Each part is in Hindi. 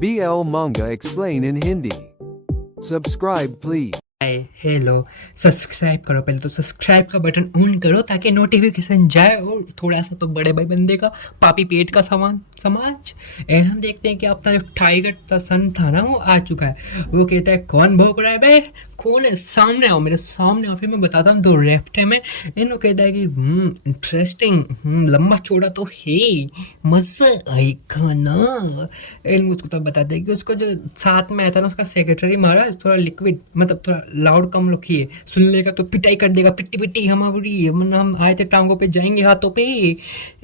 BL Manga Explain in Hindi. Subscribe please. Hi hello, subscribe करो। पहले तो सब्सक्राइब का बटन ऑन करो ताकि नोटिफिकेशन जाए। और थोड़ा सा तो बड़े भाई बंदे का पापी पेट का सामान समाज। एंड हम देखते हैं कि अपना जो टाइगर का सन था ना, वो आ चुका है। वो कहता है कौन भौंक रहा है बे, कौन है, सामने आओ, मेरे सामने आओ। फिर मैं बताता हूँ दो लेफ्ट है में। इन कहता है कि इंटरेस्टिंग, लंबा चौड़ा तो है, मजा आएगा ना। एंड उसको तब बताते हैं कि उसको जो साथ में आया था ना, उसका सेक्रेटरी महाराज थोड़ा लिक्विड, मतलब थोड़ा लाउड कम रखिए, सुन लेगा तो पिटाई कर देगा, पिट्टी पिट्टी हमारी, हम आए थे टांगों पे जाएंगे हाथों पे।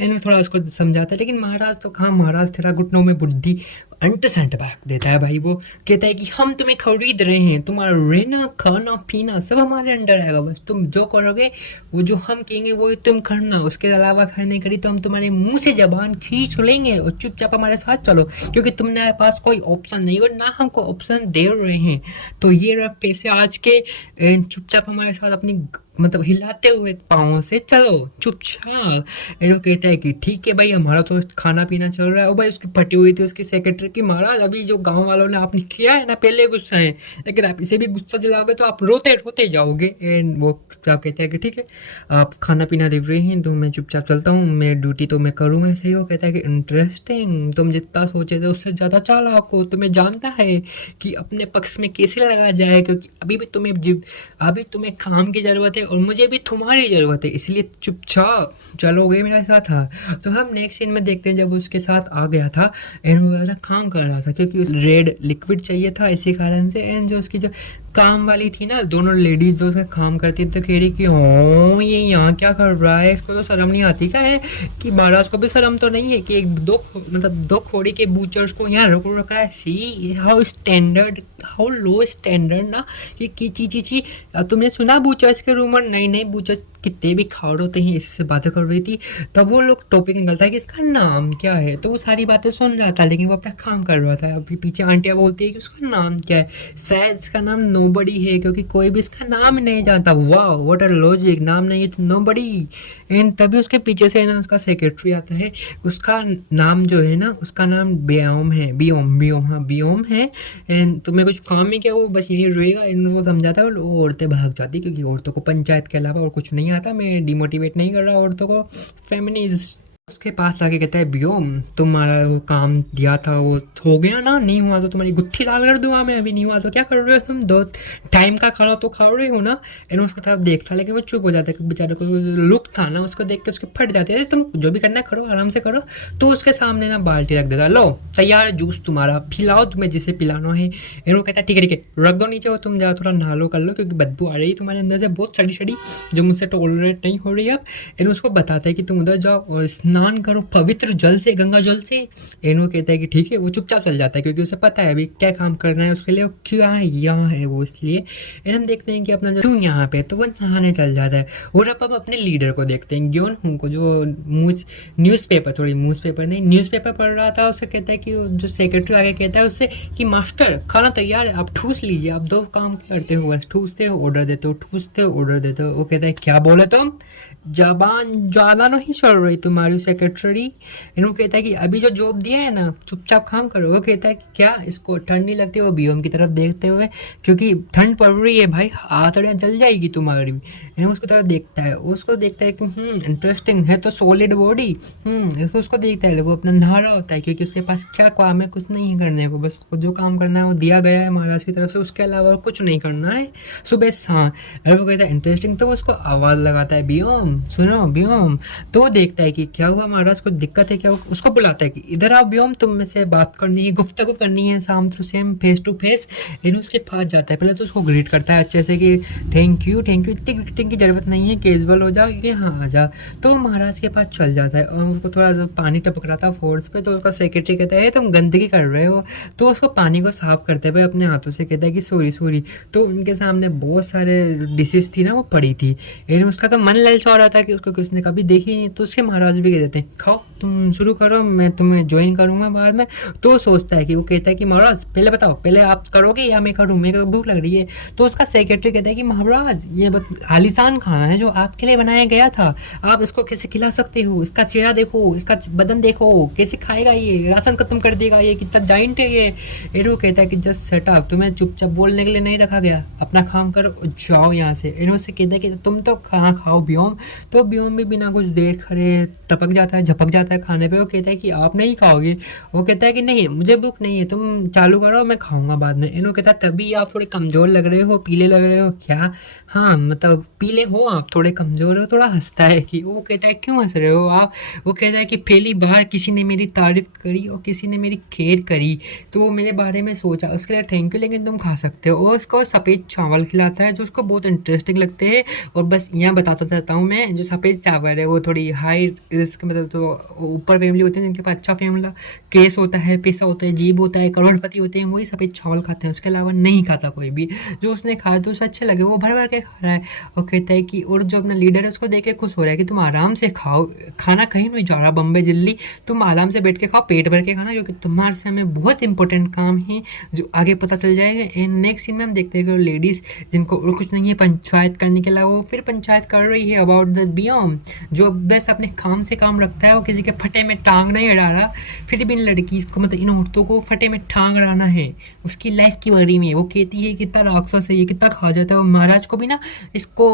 एंड थोड़ा उसको समझाता है। लेकिन महाराज तो कहाँ, महाराज तेरा घुटनों में बुद्धि अंट संट बांट देता है भाई। वो कहता है कि हम तुम्हें खरीद रहे हैं, तुम्हारा रहना खाना पीना सब हमारे अंडर आएगा, बस तुम जो करोगे वो जो हम कहेंगे वो तुम करना, उसके अलावा करने करी तो हम तुम्हारे मुंह से जबान खींच लेंगे और चुपचाप हमारे साथ चलो, क्योंकि तुम्हारे पास कोई ऑप्शन नहीं और ना हमको ऑप्शन दे रहे हैं। तो ये रहा पैसे आज के, चुपचाप हमारे साथ अपनी मतलब हिलाते हुए पाँव से चलो चुपचाप। एनो कहता है कि ठीक है भाई, हमारा तो खाना पीना चल रहा है। और भाई उसकी फटी हुई थी उसकी सेक्रेटरी की, महाराज अभी जो गांव वालों ने आपने किया है ना, पहले गुस्सा है, लेकिन आप इसे भी गुस्सा दिलाओगे तो आप रोते रोते जाओगे। एंड वो आप कहते हैं कि ठीक है, आप खाना पीना दे रहे हैं तो मैं चुपचाप चलता हूँ, मेरी ड्यूटी तो मैं करूँगा। सही हो कहता है कि इंटरेस्टिंग, तुम जितना सोचे थे उससे ज़्यादा चालाक हो, तुम्हें जानता है कि अपने पक्ष में कैसे लगा जाए, क्योंकि अभी तुम्हें काम की ज़रूरत है और मुझे भी तुम्हारी ज़रूरत है, इसलिए चुपचाप चलोगे मेरे साथ। हाँ, तो हम नेक्स्ट सीन में देखते हैं जब उसके साथ आ गया था एंड वो ज़्यादा काम कर रहा था क्योंकि उस रेड लिक्विड चाहिए था, इसी कारण से। एंड जो उसकी जो काम वाली थी ना, दोनों लेडीज जो उसका काम करती थी, तो कह रही कि हो ये यहाँ क्या कर रहा है, इसको तो शर्म नहीं आती क्या है, कि महाराज को भी शर्म तो नहीं है कि एक दो खोड़ी के बूचर्स को यहाँ रोक रखा है। See how standard, how low standard ना, कि चीची। तुमने सुना बूचर्स के रूमर? नहीं बूचर्स कितने भी खाड़ होते हैं, इससे बातें कर रही थी। तब वो लोग टॉपिक निकलता है कि इसका नाम क्या है, तो वो सारी बातें सुन रहा था लेकिन वो अपना काम कर रहा था। अभी पीछे आंटियाँ बोलती है कि उसका नाम क्या है, शायद इसका नाम नोबडी है, क्योंकि कोई भी इसका नाम नहीं जानता। वाह व्हाट अ लॉजिक, नाम नहीं है तो नोबडी। एंड तभी उसके पीछे से ना उसका सेक्रेटरी आता है, उसका नाम जो है ना, उसका नाम बियोम है, बियोम है। एंड तुम्हें कुछ काम है क्या, वो बस यही रहेगा। इनको समझाता है और वो औरतें भाग जाती क्योंकि औरतों को पंचायत के अलावा और कुछ नहीं आता। मैं डिमोटिवेट नहीं कर रहा औरतों को, फेमिनिस्ट। उसके पास आके कहता है बियोम, तुम्हारा वो काम दिया था वो हो गया ना, नहीं हुआ तो तुम्हारी गुत्थी लाल कर दूंगा मैं, अभी नहीं हुआ तो क्या कर रहे हो तुम, दो टाइम का खाना तो खा रहे हो ना। एंड उसको तरफ देखता लेकिन वो चुप हो जाता है, बेचारे को लुक था ना, उसको देख के उसके फट जाते हैं, अरे तुम जो भी करना है करो, आराम से करो। तो उसके सामने ना बाल्टी रख देता, लो तैयार है जूस तुम्हारा, पिलाओ तुम्हें जिसे पिलाना है। एंड वो कहता है ठीक है रख दो नीचे, वो तुम जाओ थोड़ा नहा लो कर लो, क्योंकि बदबू आ रही है तुम्हारे अंदर से बहुत सड़ी जो मुझसे टॉलरेट नहीं हो रही अब। एंड उसको बताता है कि तुम उधर जाओ और स्नान करो पवित्र जल से, गंगा जल से। एंड वो कहता है कि ठीक है, वो चुपचाप चल जाता है क्योंकि उसे पता है अभी क्या काम करना है उसके लिए, वो क्यों यहाँ है वो, इसलिए। एंड हम देखते हैं कि अपना जो क्यों यहाँ पे, तो वो नहाने चल जाता है। और अब अपने लीडर को देखते हैं, ग्योन उनको जो न्यूज़पेपर पढ़ रहा था, उसे कहता है कि जो सेक्रेटरी आगे कहता है उससे कि मास्टर खाना तैयार है, आप ठूस लीजिए। आप दो काम करते हो, बस ठूसते हो ऑर्डर देते हो, ठूसते हो ऑर्डर देते हो। वो कहता है क्या बोले तुम, जबान ज़्यादा नहीं चल रही तुम्हारी सेक्रेटरी। इन्हों कहता है कि अभी जो जॉब दिया है ना, चुपचाप काम करो। वो कहता है कि क्या इसको ठंड नहीं लगती, वो बियोम की तरफ देखते हुए, क्योंकि ठंड पड़ रही है भाई, आंतड़ियाँ जल जाएगी तुम्हारी। उसको तरफ देखता है, उसको देखता है कि इंटरेस्टिंग है तो सॉलिड बॉडी। उसको देखता है, वो अपना नहा रहा होता है क्योंकि उसके पास क्या काम है, कुछ नहीं है करने को, बस जो काम करना है वो दिया गया है महाराज की तरफ से, उसके अलावा कुछ नहीं करना है सुबह शाम। अरे वो कहता है इंटरेस्टिंग, तो वो उसको आवाज़ लगाता है बियोम सुनो बियोम। तो वो देखता है कि क्या हुआ महाराज, को दिक्कत है क्या। उसको बुलाता है कि इधर आओ बियोम, तुम में से बात करनी है, गुफ्तगू करनी है same to same, face to face. इन उसके पास जाता है, पहले तो उसको ग्रीट करता है अच्छे से कि थैंक यू, इतनी ग्रीटिंग की ज़रूरत नहीं है, कैजुअल हो जाओ कि हाँ आ जा। तो महाराज के पास चल जाता है और उसको थोड़ा सा पानी टपक रहा था फोर्स पे, तो उसका सेक्रेटरी कहता है तुम गंदगी कर रहे हो। तो उसको पानी को साफ करते हुए अपने हाथों से कहता है कि सॉरी। तो उनके सामने बहुत सारे डिशेज थी ना, वो पड़ी थी। लेकिन उसका तो मन ललचा रहा था कि उसको किसने कभी देखी नहीं, तो उसके महाराज भी कहते देते हैं, खाओ तुम शुरू करो, मैं तुम्हें ज्वाइन करूँगा बाद में। तो सोचता है कि वो कहता है कि महाराज पहले बताओ, पहले आप करोगे या मैं करूँ, मेरे को भूख लग रही है। तो उसका सेक्रेटरी कहता है कि महाराज ये आलीशान खाना है जो आपके लिए बनाया गया था, आप इसको कैसे खिला सकते हो, इसका चेहरा देखो, इसका बदन देखो, कैसे खाएगा, ये राशन खत्म कर देगा, ये कितना जाइंट है ये। एरो कहता है कि जस्ट सेट अप, तुम्हें चुपचाप बोलने के लिए नहीं रखा गया, अपना काम करो जाओ यहाँ से। एरो से कहता है कि तुम तो खाना खाओ ब्योम। तो ब्योम भी बिना कुछ देर खड़े टपक जाता है, झपक जाता है खाने पे। वो कहता है कि आप नहीं खाओगे? वो कहता है कि नहीं मुझे भूख नहीं है, तुम चालू करो मैं खाऊंगा बाद में। एनो कहता है तभी आप थोड़े कमज़ोर लग रहे हो, पीले लग रहे हो क्या? हाँ मतलब पीले हो आप, थोड़े कमज़ोर हो। थोड़ा हंसता है कि, वो कहता है क्यों हंस रहे हो आप? वो कहता है कि पहली बार किसी ने मेरी तारीफ़ करी और किसी ने मेरी खैर करी, तो वो मेरे बारे में सोचा, उसके लिए थैंक यू, लेकिन तुम खा सकते हो। और उसको सफ़ेद चावल खिलाता है जो उसको बहुत इंटरेस्टिंग लगते हैं। और बस यहाँ बताता चाहता हूँ मैं, जो सफ़ेद चावल है वो थोड़ी हाई रिस्क, मतलब तो ऊपर फैमिली होती है जिनके पास अच्छा फैमिली केस होता है, पैसा होता है, जीब होता है, करोड़पति होते हैं, वही सफ़ेद चावल खाते हैं, उसके अलावा नहीं खाता कोई भी। जो उसने खाया तो उसे अच्छे लगे, वो भर भर के खा रहा है। और कहता है कि, और जो अपना लीडर है उसको देख के खुश हो रहा है कि तुम आराम से खाओ, खाना कहीं नहीं जा रहा बम्बे दिल्ली, तुम आराम से बैठ के खाओ, पेट भर के खाना, क्योंकि तुम्हारे से हमें बहुत इंपॉर्टेंट काम है जो आगे पता चल जाएगा। एंड नेक्स्ट सीन में हम देखते हैं कि लेडीज़ जिनको और कुछ नहीं है पंचायत करने के अलावा, वो फिर पंचायत कर रही है अबाउट द बियोम, जो बस अपने काम से काम रखता है, वो किसी के फटे में टांग नहीं अड़ा रहा। फिर भी इन लड़की इसको, मतलब इन औरतों को फटे में टांग अड़ाना है उसकी लाइफ की बारे में। वो कहती है कितना राक्षस है ये, कितना खा जाता है। और महाराज को भी ना इसको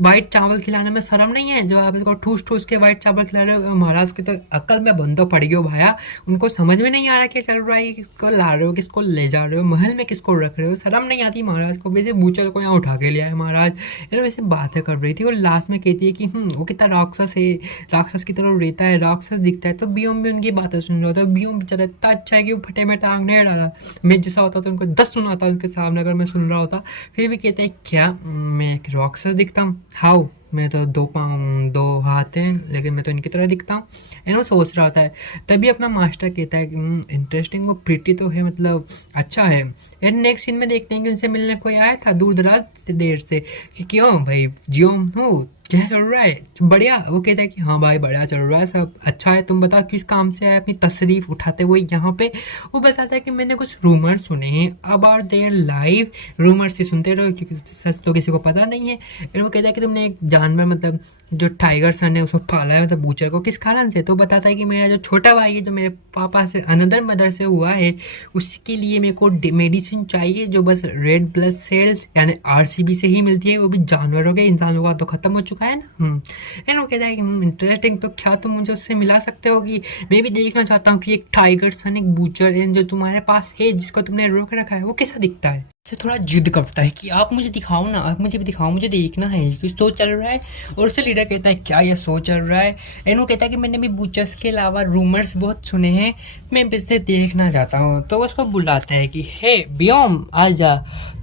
वाइट चावल खिलाने में शर्म नहीं है, जो आप इसको ठूस ठूस के वाइट चावल खिला रहे हो। महाराज की तो अक्ल में बंदो पड़ गयो भाया, उनको समझ में नहीं आ रहा क्या चल रहा है, किसको ला रहे हो, किसको ले जा रहे हो, महल में किसको रख रहे हो, शर्म नहीं आती महाराज को। वैसे बूचर को यहाँ उठा के लिया है महाराज। ये वैसे बातें कर रही थी और लास्ट में कहती है कि वो कितना राक्षस है, राक्षस की तरह रहता है, राक्षस दिखता है। तो बियोम भी उनकी बातें सुन रहा था। बियोम बेचारा इतना अच्छा है कि वो फटे में टांग नहीं डाला। मैं जैसा होता तो उनको 10 सुनाता उनके सामने अगर मैं सुन रहा होता। फिर भी कहते हैं क्या मैं एक राक्षस दिखता हूँ? हाउ, मैं तो 2 पाँव 2 हाथ हैं, लेकिन मैं तो इनकी तरह दिखता हूँ। एनो सोच रहा था। तभी अपना मास्टर कहता है कि इंटरेस्टिंग, वो प्रिटी तो है, मतलब अच्छा है। एंड नेक्स्ट सीन में देखते हैं कि उनसे मिलने कोई आया था दूर दराज से देर से, कि क्यों भाई जियोम हो, क्या चल रहा है, बढ़िया? वो कहता है कि हाँ भाई बढ़िया चल रहा है, सब अच्छा है, तुम बताओ किस काम से आए अपनी तशरीफ उठाते हुए यहाँ पे। वो बताता है कि मैंने कुछ रूमर सुने हैं अबाउट देयर लाइफ, रूमर से सुनते रहो क्योंकि सच तो किसी को पता नहीं है। फिर वो कहता है कि तुमने एक जानवर, मतलब जो टाइगर सन है उसको पाला है, मतलब बूचर को, किस कारण से? तो बताता है कि मेरा जो छोटा भाई है जो मेरे पापा से अनदर मदर से हुआ है, उसके लिए मेरे को मेडिसिन चाहिए जो बस रेड ब्लड सेल्स यानी आरसीबी से ही मिलती है, वो भी जानवरों के, इंसानों का तो खत्म हो चुका है ना। एंड वो कहता है कि इंटरेस्टिंग, तो क्या तुम मुझे उससे मिला सकते हो? कि मैं भी देखना चाहता हूँ कि एक टाइगर सन, एक बूचर है जो तुम्हारे पास है, जिसको तुमने रोक रखा है, वो कैसा दिखता है? से थोड़ा जिद करता है कि आप मुझे दिखाओ ना, आप मुझे भी दिखाओ, मुझे देखना है कि शो चल रहा है। और उससे लीडर कहता है क्या ये शो चल रहा है? एंड वो कहता है कि मैंने भी बूचर्स के अलावा रूमर्स बहुत सुने हैं, मैं इसे देखना चाहता हूँ। तो उसको बुलाता है कि हे बियोम आ जा।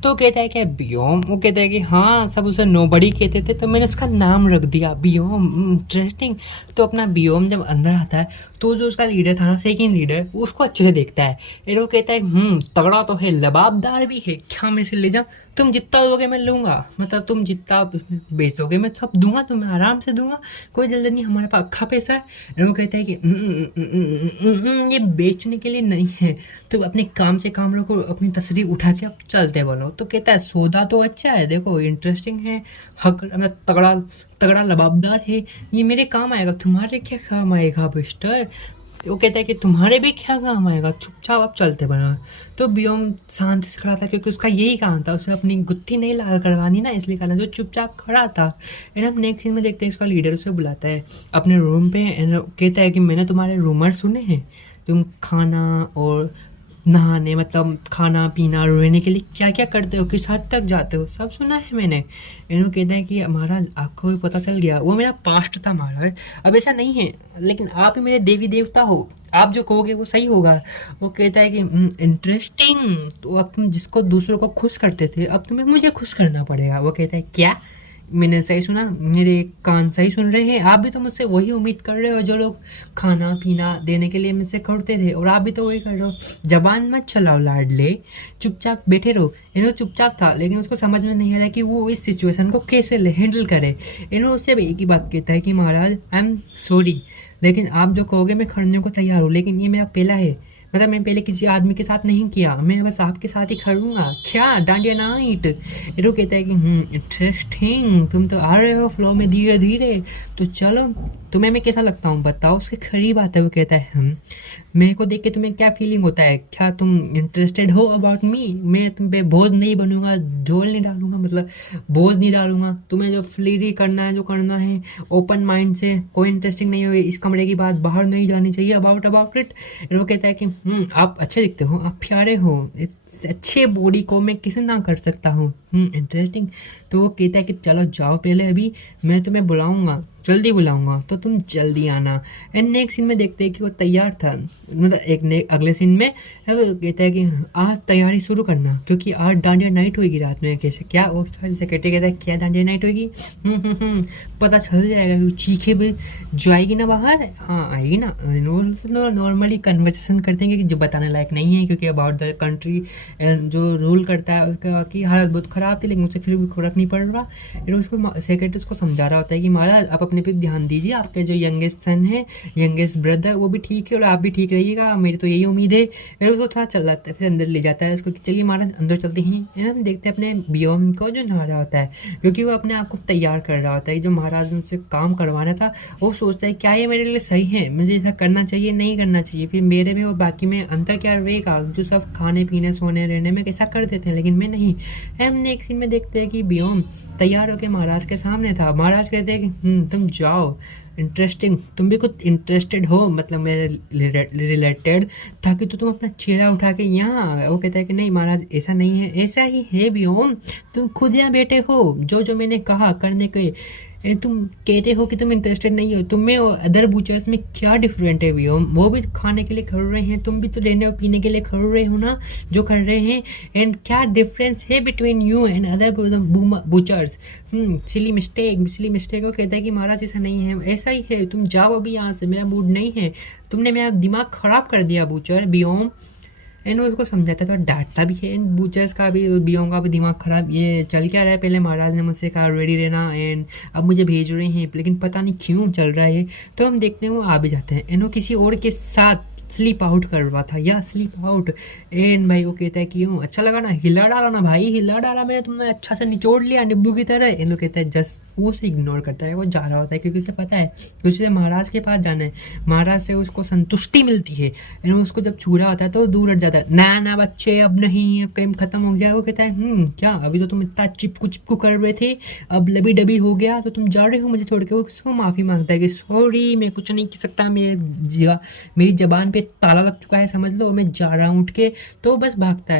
तो कहता है क्या बियोम? वो कहता है कि हाँ, सब उसे नोबडी कहते थे तो मैंने उसका नाम रख दिया बियोम, इंटरेस्टिंग। तो अपना बियोम जब अंदर आता है तो जो उसका लीडर था ना, सेकंड लीडर, वो उसको अच्छे से देखता है। फिर वो कहता है तगड़ा तो है, लबाबदार भी है, क्या मैं इसे ले जाऊँ? तुम जितना दोगे मैं लूँगा, मतलब तुम जितना बेचोगे मैं सब दूंगा, तुम्हें आराम से दूंगा, कोई जल्दी नहीं, हमारे पास अच्छा पैसा है। और वो कहता है कि ये बेचने के लिए नहीं है, तो अपने काम से काम रखो, अपनी तस्वीर उठा के अब चलते बनो। तो कहता है सौदा तो अच्छा है, देखो इंटरेस्टिंग है, हक तगड़ा तगड़ा लबाबदार है, ये मेरे काम आएगा, तुम्हारे क्या काम आएगा मिस्टर? वो कहता है कि तुम्हारे भी क्या काम आएगा, चुपचाप आप चलते बनो। तो बियोम शांति से खड़ा था क्योंकि उसका यही काम था, उसे अपनी गुत्थी नहीं लाल करवानी ना, इसलिए खड़ा, जो चुपचाप खड़ा था। एंड हम नेक्स्ट सीन में देखते हैं इसका लीडर उसे बुलाता है अपने रूम पे एंड कहता है कि मैंने तुम्हारे रूमर सुने हैं, तुम खाना और नहाने, मतलब खाना पीना रहने के लिए क्या क्या करते हो, किस हद तक जाते हो, सब सुना है मैंने। इन्हों कहते हैं कि महाराज आपको भी पता चल गया, वो मेरा पास्ट था महाराज, अब ऐसा नहीं है, लेकिन आप ही मेरे देवी देवता हो, आप जो कहोगे वो सही होगा। वो कहता है कि इंटरेस्टिंग, तो अब तुम जिसको दूसरों को खुश करते थे अब तुम्हें मुझे खुश करना पड़ेगा। वो कहता है क्या, मैंने सही सुना, मेरे कान सही सुन रहे हैं, आप भी तो मुझसे वही उम्मीद कर रहे हो जो लोग खाना पीना देने के लिए मुझसे करते थे, और आप भी तो वही कर रहे हो। जबान मत चलाओ लाडले, चुपचाप बैठे रहो। इन्हों चुपचाप था, लेकिन उसको समझ में नहीं आ रहा कि वो इस सिचुएशन को कैसे हैंडल करे। इन्हों उससे एक ही बात कहता है कि महाराज आई एम सॉरी, लेकिन आप जो कहोगे मैं खड़ने को तैयार हूँ, लेकिन ये मेरा पहला है, मतलब मैं पहले किसी आदमी के साथ नहीं किया, मैं बस आपके साथ ही खड़ूंगा क्या डांडिया नाइट। हीरो कहता है कि इंटरेस्टिंग, तुम तो आ रहे हो फ्लो में धीरे धीरे, तो चलो तुम्हें मैं कैसा लगता हूँ बताओ। उसके करीब आता है, वो कहता है मेरे को देख के तुम्हें क्या फीलिंग होता है, क्या तुम इंटरेस्टेड हो अबाउट मी? मैं तुम पे बोझ नहीं बनूंगा, झोल नहीं डालूंगा, मतलब बोझ नहीं डालूंगा, तुम्हें जो फ्रीली करना है जो करना है ओपन माइंड से, कोई इंटरेस्टिंग नहीं हो, इस कमरे की बात बाहर नहीं जानी चाहिए अबाउट इट। वो कहता है कि आप अच्छे दिखते हो, आप प्यारे हो, इस अच्छे बॉडी को मैं किसे ना कर सकता हूँ, इंटरेस्टिंग। तो वो कहता है कि चलो जाओ पहले, अभी मैं तुम्हें बुलाऊंगा, जल्दी बुलाऊंगा, तो तुम जल्दी आना। एंड नेक्स्ट सीन में देखते हैं कि वो तैयार था, मतलब अगले सीन में वो कहता है कि आज तैयारी शुरू करना क्योंकि आज डांडिया नाइट होगी रात में। कैसे क्या? वो सेक्रेटरी कहता है क्या डांडिया नाइट होगी? पता चल जाएगा, वो चीखे भी जाएगी ना बाहर, हाँ आएगी ना। नॉर्मली कन्वर्सेशन करते हैं कि जो बताने लायक नहीं है, क्योंकि अबाउट द कंट्री जो रूल करता है उसका की हालत बहुत ख़राब थी, लेकिन उसे फिर भी फर्क नहीं पड़ रहा। फिर उसको सेक्रेटरी उसको समझा रहा होता है कि महाराज आप अपने पे ध्यान दीजिए, आपके जो यंगेस्ट सन है, यंगेस्ट ब्रदर, वो भी ठीक है और आप भी ठीक रहिएगा, मेरी तो यही उम्मीद है। फिर उसको थोड़ा चल जाता है, फिर अंदर ले जाता है उसको कि चलिए महाराज अंदर चलते हैं। हम देखते हैं अपने बियोम को जो नहा रहा होता है, क्योंकि वो अपने आप को तैयार कर रहा होता है। जो महाराज ने उससे काम करवाना था वो सोचता है क्या ये मेरे लिए सही है, मुझे ऐसा करना चाहिए नहीं करना चाहिए, फिर मेरे में और बाकी में अंतर क्या रहेगा, जो सब खाने पीने सोने रहने में कैसा कर देते हैं, लेकिन मैं नहीं। हमने एक सीन में देखते हैं कि बियोम तैयार होकर महाराज के सामने था। महाराज कहते हैं कि तुम जाओ, इंटरेस्टिंग, तुम भी कुछ इंटरेस्टेड हो मतलब मेरे रिलेटेड, ताकि तो तुम अपना चेहरा उठा के यहाँ आ गए। वो कहता है कि नहीं महाराज ऐसा नहीं है, ऐसा ही है बियोम, तुम खुद यहाँ बैठे हो, जो जो मैंने कहा करने के तुम कहते हो कि तुम इंटरेस्टेड नहीं हो। तुम्हें और अदर बूचर्स में क्या डिफरेंट है बियोम? वो भी खाने के लिए खड़ रहे हैं, तुम भी तो लेने और पीने के लिए खड़ रहे हो ना जो कर रहे हैं। एंड क्या डिफरेंस है between you and other butchers? Silly mistake. वो कहता है कि महाराज ऐसा नहीं है, ऐसा ही है, तुम जाओ अभी यहाँ से, मेरा मूड नहीं है, तुमने मेरा दिमाग खराब कर दिया बूचर बियोम। एंड वो उसको समझाता था, डांटता भी है। एंड बूचर्स का भी, बियों का भी दिमाग खराब, ये चल क्या रहा है, पहले महाराज ने मुझसे कहा रेडी रहना एंड अब मुझे भेज रहे हैं, लेकिन पता नहीं क्यों चल रहा है। तो हम देखते हैं वो आ भी जाते हैं, एंड वो किसी और के साथ स्लीप आउट कर रहा था या स्लीप आउट। एंड भाई वो कहता है कि यूँ अच्छा लगा ना, हिला डाला ना भाई, हिला डाला मैंने, तुमने अच्छा से निचोड़ लिया निब्बू की तरह। एंड वो कहता है जस्ट, वो उसे इग्नोर करता है, वो जा रहा होता है क्योंकि उसे पता है कि उसे महाराज के पास जाना है, महाराज से उसको संतुष्टि मिलती है। एंड उसको जब छू रहा होता है तो दूर हट जाता है, ना ना बच्चे अब नहीं, अब गेम खत्म हो गया। वो कहता है क्या अभी तो तुम इतना चिपकू कर रहे थे, अब लबी डबी हो गया तो तुम जा रहे हो मुझे छोड़ के। वो उसको माफ़ी मांगता है कि सॉरी मैं कुछ नहीं कर सकता, मेरी जबान पे ताला लग चुका है समझ लो, मैं जा रहा हूँ उठ के। तो बस भागता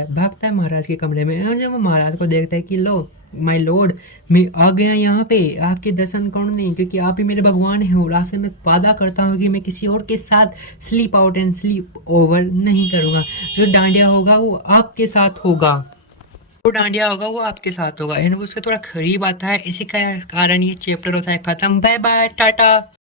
है महाराज के कमरे में। और जब वो महाराज को देखता है कि लो माय लॉर्ड, मैं आ गया यहाँ पे आपके दर्शन करने, क्योंकि आप ही मेरे भगवान हैं और आपसे मैं वादा करता हूँ कि मैं किसी और के साथ sleep out and sleep over नहीं करूँगा। जो डांडिया होगा वो आपके साथ होगा, वो डांडिया होगा वो आपके साथ होगा। एंड वो उसका थोड़ा करीब आता है, इसी का कारण ये चैप्टर होता है खत्म। Bye bye Tata.